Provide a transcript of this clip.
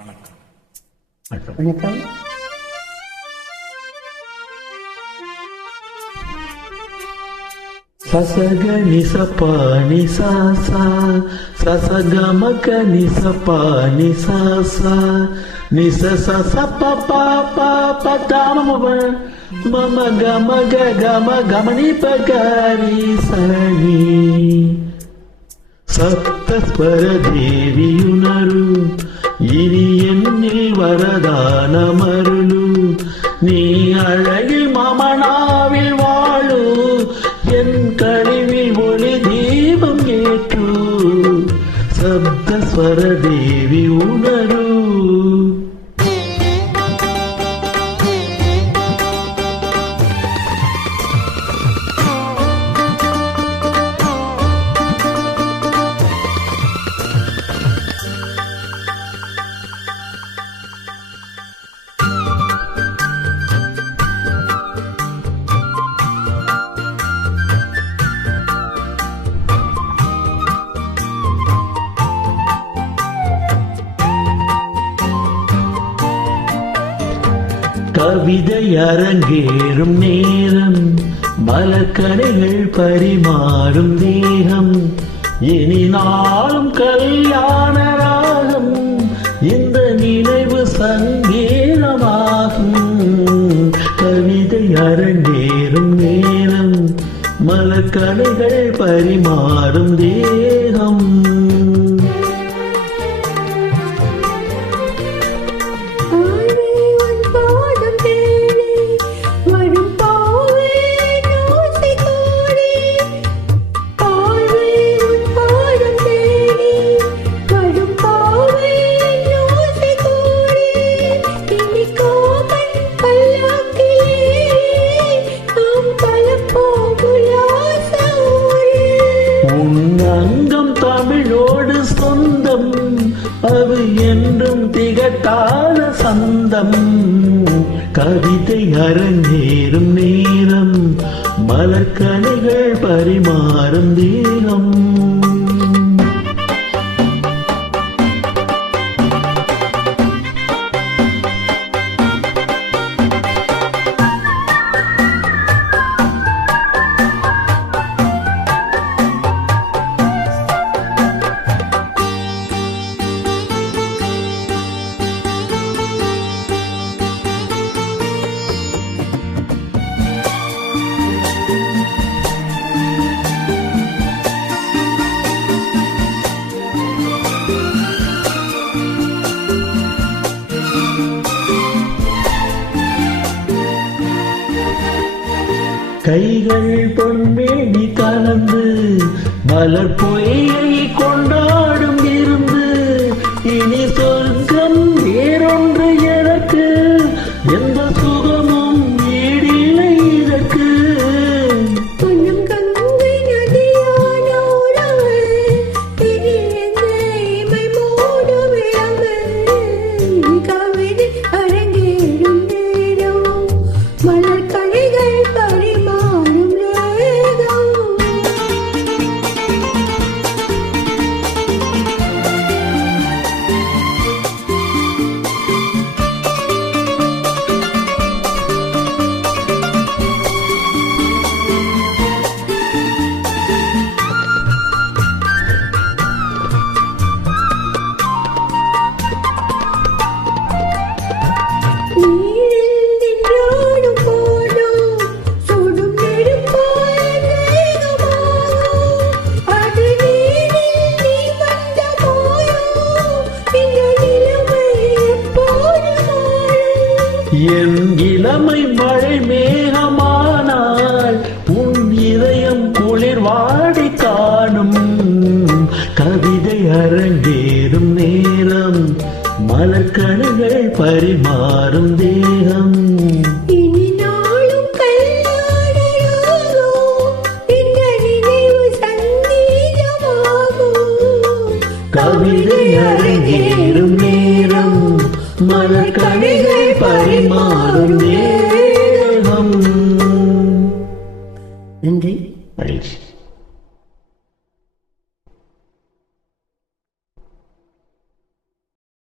வணக்கம். சசக நிசப்பா நிசாசா சசகமக நிசப்பா நிசாசா நிசசப்பா பாப்பா தாமம மம கமக கம கமனி பகாரி சனி சப்தஸ்வர தேவியுணரு இனி என்னில் வரதானமருளு நீ அழகில் மமனாவில் வாழு என் கழிவில் ஒளி தீபம் ஏற்று சப்தஸ்வர தேவி உணரு. கவிதை அரங்கேறும் நேரம் மலக்கடைகள் பரிமாறும் தேகம் இனி நாளும் கல்யாண ராகம் இந்த நினைவு சங்கீதமாகும். கவிதை அரங்கேறும் நேரம் மலக்கடைகள் பரிமாறும் தேகம் அங்கம் தமிழோடு சொந்தம் அது என்றும் திகட்டாத சந்தம். கவிதை அரங்கேறும் நேரம் மலர்கனைகள் பரிமாறும் தேகம். கைகள் பொன்மேனி கலந்து மலர் பொய்யை கொண்டாடும் இருந்து இனி சொர்க்கம் வேறொன்று எனக்கு எந்த சுகமும் ஈடில்லை இதற்கு. என் இளமை மழை மேகமானால் உன் இதயம் குளிர் வாடி காணும். கவிதை அரங்கேறும் நேரம் மலர்கனைகள் பரிமாறும் தேகம்.